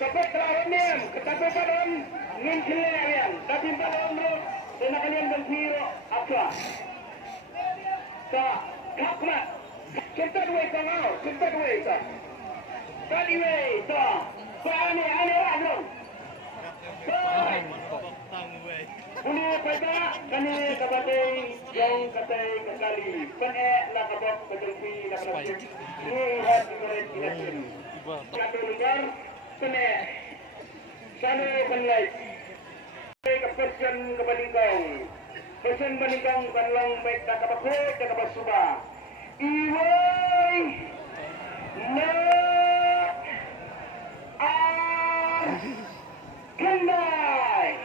Cepat kelawan niam, ketakutan ngin kilian, tapi balon bro, dan kalian berhero apa? Sa kapna, kita dua tengah, kita dua tengah. Kali dua tengah, kali ane wajar. Ini pada kami kabatai yang katai kali, pene nak kabak kejumpi nak kabak. Ini hati mereka ini. Satu luar, pene, sana penlai. Kepercayaan kebalingkang, kepercayaan balingkang kalang baik tak kabak tak kabak suba. Iway, na, kendai.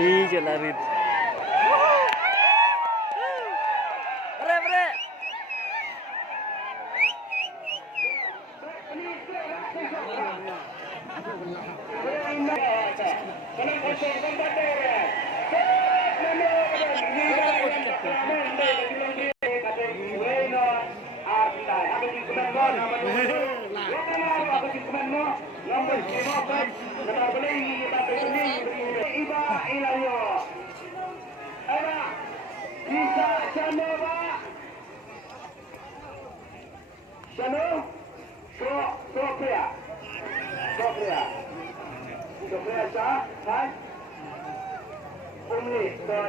Iya lari. Bre.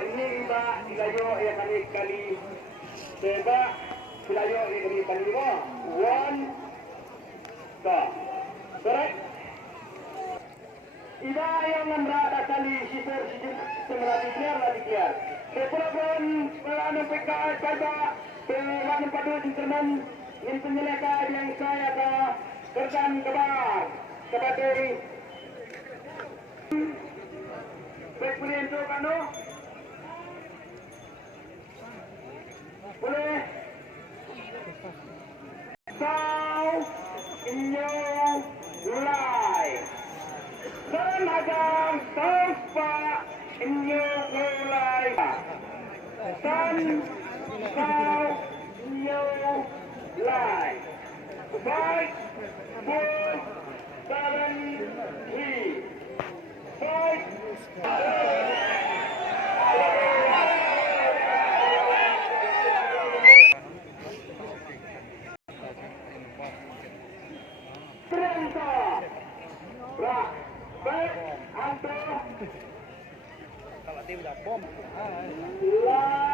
Ini iba ilayo ya kami kali seba ilayo ya kami kali mo one correct iba yang nanda kali sifar sijil semerati kiar seprogram pelana PKS pada pelana padu internet ini penyelesaian yang saya kerjaan kebar kepada Presiden Kano boleh kau inyo mulai sanagang tanpa inyo mulai kau inyo mulai baik buat dalam ini baik Kalau tim dah bom. La